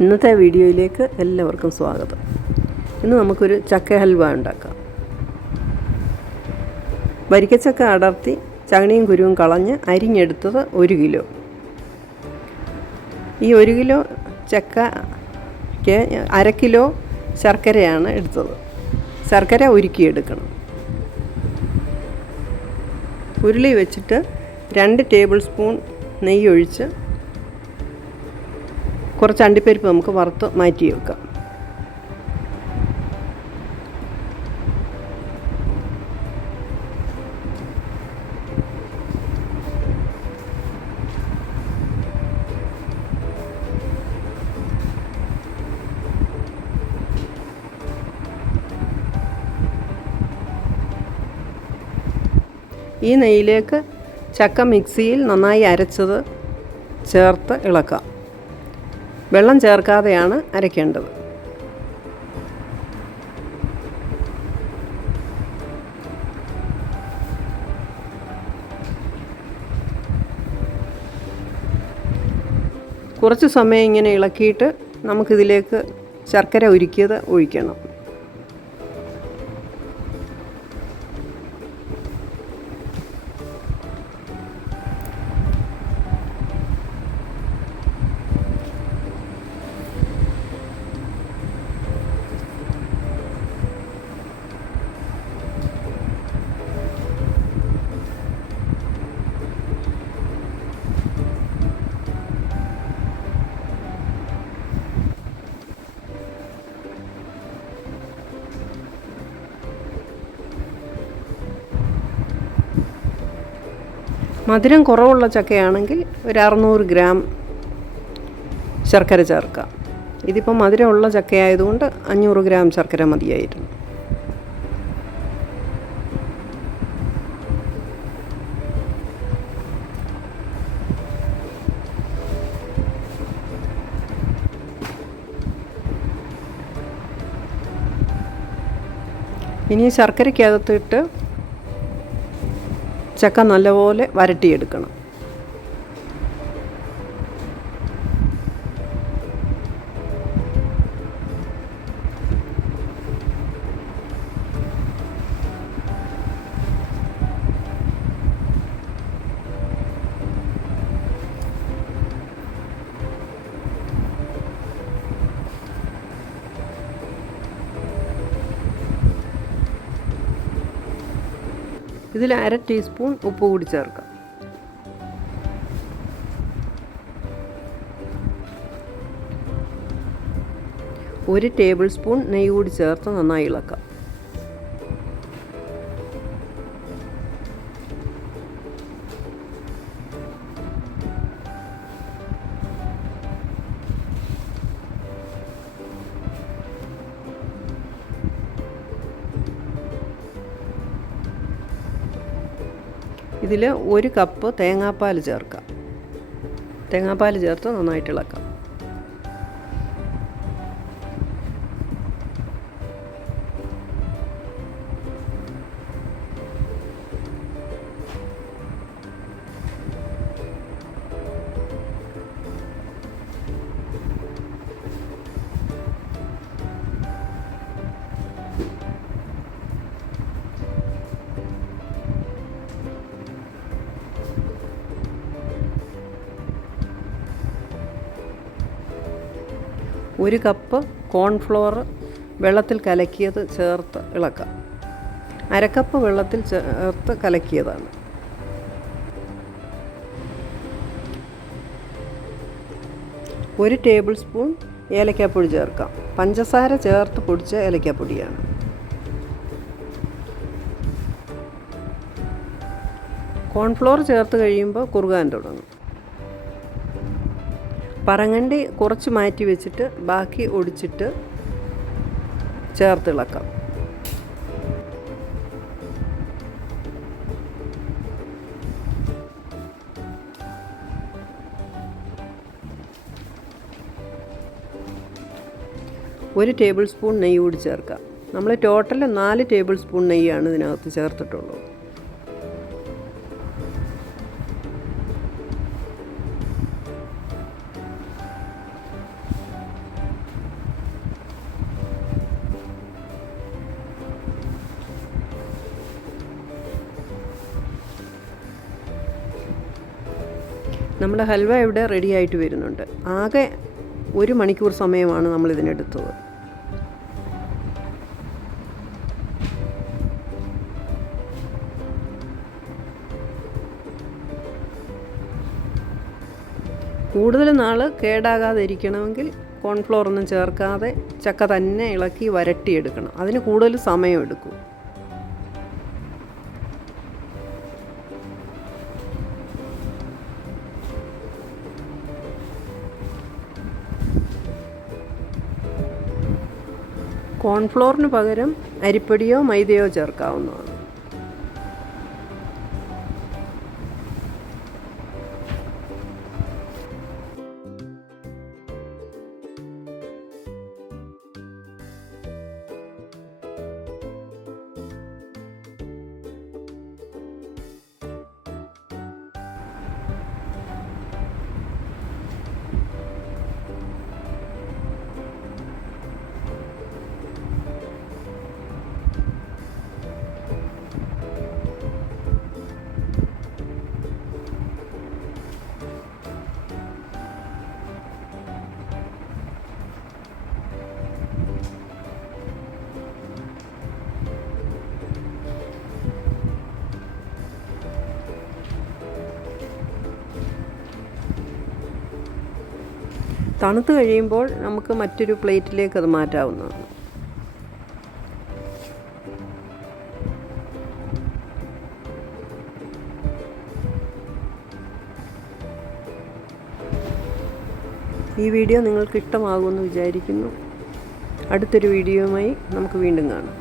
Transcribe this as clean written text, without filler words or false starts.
ഇന്നത്തെ വീഡിയോയിലേക്ക് എല്ലാവർക്കും സ്വാഗതം. ഇന്ന് നമുക്കൊരു ചക്ക ഹൽവ ഉണ്ടാക്കാം. വരിക്കച്ചക്ക അടർത്തി ചകണിയും കുരുവും കളഞ്ഞ് അരിഞ്ഞെടുത്തത് 1 കിലോ. ഈ 1 കിലോ ചക്കയ്ക്ക് 1/2 കിലോ ശർക്കരയാണ് എടുത്തത്. ശർക്കര ഉരുക്കിയെടുക്കണം. ഉരുളി വെച്ചിട്ട് 2 ടേബിൾ സ്പൂൺ നെയ്യ് ഒഴിച്ച് കുറച്ച് അണ്ടിപ്പരിപ്പ് നമുക്ക് വറുത്ത് മാറ്റി വെക്കാം. ഈ നെയ്യിലേക്ക് ചക്ക മിക്സിയിൽ നന്നായി അരച്ചത് ചേർത്ത് ഇളക്കാം. വെള്ളം ചേർക്കാതെയാണ് അരയ്ക്കേണ്ടത്. കുറച്ച് സമയം ഇങ്ങനെ ഇളക്കിയിട്ട് നമുക്കിതിലേക്ക് ശർക്കര ഉരുക്കിയത് ഒഴിക്കണം. മധുരം കുറവുള്ള ചക്കയാണെങ്കിൽ ഒരു 600 ഗ്രാം ശർക്കര ചേർക്കാം. ഇതിപ്പോൾ മധുരമുള്ള ചക്കയായതുകൊണ്ട് 500 ഗ്രാം ശർക്കര മതിയായിരുന്നു. ഇനി ശർക്കരയ്ക്കകത്തിട്ട് ചക്ക നല്ലപോലെ വരട്ടിയെടുക്കണം. ഇതിൽ 1/2 ടീസ്പൂൺ ഉപ്പ് കൂടി ചേർക്കാം. ഒരു ടേബിൾ സ്പൂൺ നെയ്യ് കൂടി ചേർത്ത് നന്നായി ഇളക്കാം. ഇതിൽ 1 കപ്പ് തേങ്ങാപ്പാൽ ചേർക്കാം. തേങ്ങാപ്പാൽ ചേർത്ത് നന്നായിട്ട് ഇളക്കാം. ഒരു കപ്പ് കോൺഫ്ലോർ വെള്ളത്തിൽ കലക്കിയത് ചേർത്ത് ഇളക്കാം. 1/2 കപ്പ് വെള്ളത്തിൽ ചേർത്ത് കലക്കിയതാണ്. ഒരു ടേബിൾ സ്പൂൺ ഏലക്കാപ്പൊടി ചേർക്കാം. പഞ്ചസാര ചേർത്ത് പൊടിച്ച ഏലക്കാപ്പൊടിയാണ്. കോൺഫ്ലോർ ചേർത്ത് കഴിയുമ്പോൾ കുറുകാൻ തുടങ്ങും. പറങ്ങണ്ടി കുറച്ച് മാറ്റി വെച്ചിട്ട് ബാക്കി ഒടിച്ചിട്ട് ചേർത്തിളക്കാം. ഒരു ടേബിൾ സ്പൂൺ നെയ്യ് കൂടി ചേർക്കാം. നമ്മൾ ടോട്ടൽ 4 ടേബിൾ സ്പൂൺ നെയ്യാണ് ഇതിനകത്ത് ചേർത്തിട്ടുള്ളത്. നമ്മുടെ ഹൽവ ഇവിടെ റെഡി ആയിട്ട് വരുന്നുണ്ട്. ആകെ 1 മണിക്കൂർ സമയമാണ് നമ്മളിതിനെടുത്തത്. കൂടുതൽ നാൾ കേടാകാതെ ഇരിക്കണമെങ്കിൽ കോൺഫ്ലോർ ഒന്നും ചേർക്കാതെ ചക്ക തന്നെ ഇളക്കി വരട്ടിയെടുക്കണം. അതിന് കൂടുതൽ സമയമെടുക്കും. കോൺഫ്ലോറിന് പകരം അരിപ്പൊടിയോ മൈദയോ ചേർക്കാവുന്നതാണ്. തണുത്ത് കഴിയുമ്പോൾ നമുക്ക് മറ്റൊരു പ്ലേറ്റിലേക്ക് അത് മാറ്റാവുന്നതാണ്. ഈ വീഡിയോ നിങ്ങൾക്ക് ഇഷ്ടമാകുമെന്ന് വിചാരിക്കുന്നു. അടുത്തൊരു വീഡിയോയുമായി നമുക്ക് വീണ്ടും കാണാം.